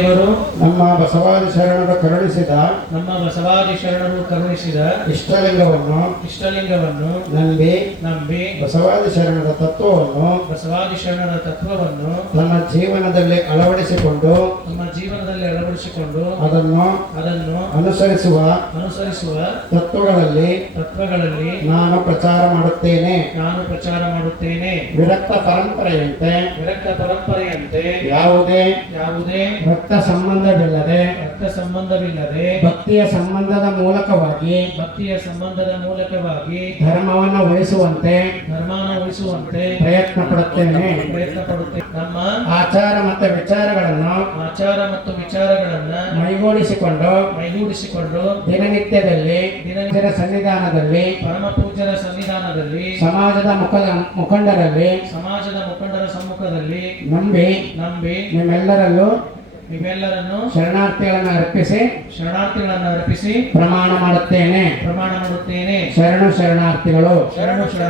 ದೇವರು ನಮ್ಮ ಬಸವಾದಿ ಶರಣರು ಕರುಣಿಸಿದ ಇಷ್ಟಲಿಂಗವನ್ನು ನಂಬಿ ಬಸವಾದಿ ಶರಣರ ತತ್ವವನ್ನು ನಮ್ಮ ಜೀವನದಲ್ಲಿ ಅಳವಡಿಸಿಕೊಂಡು ಅದನ್ನು ಅನುಸರಿಸುವ ತತ್ವಗಳಲ್ಲಿ ನಾನು ಪ್ರಚಾರ ಮಾಡುತ್ತೇನೆ. ವಿರಕ್ತ ಪರಂಪರೆಯಂತೆ ಯಾವುದೇ ರಕ್ತ ಸಂಬಂಧವಿಲ್ಲದೆ ಭಕ್ತಿಯ ಸಂಬಂಧದ ಮೂಲಕವಾಗಿ ಧರ್ಮವನ್ನು ಉಳಿಸುವಂತೆ ಪ್ರಯತ್ನ ಪಡುತ್ತೇನೆ. ನಮ್ಮ ಆಚಾರ ಮತ್ತು ವಿಚಾರಗಳನ್ನು ಮೈಗೂಡಿಸಿಕೊಂಡು ದಿನನಿತ್ಯದಲ್ಲಿ ಸನ್ನಿಧಾನದಲ್ಲಿ ಪರಮ ಪೂಜ್ಯರ ಸನ್ನಿಧಾನದಲ್ಲಿ ಸಮಾಜದ ಮುಖಂಡರ ಸಮ್ಮುಖದಲ್ಲಿ ನಂಬಿ ನಿಮ್ಮೆಲ್ಲರಲ್ಲೂ ಶರಣಾರ್ಥಿಗಳನ್ನು ಅರ್ಪಿಸಿ ಪ್ರಮಾಣ ಮಾಡುತ್ತೇನೆ. ಶರಣಾರ್ಥಿಗಳು.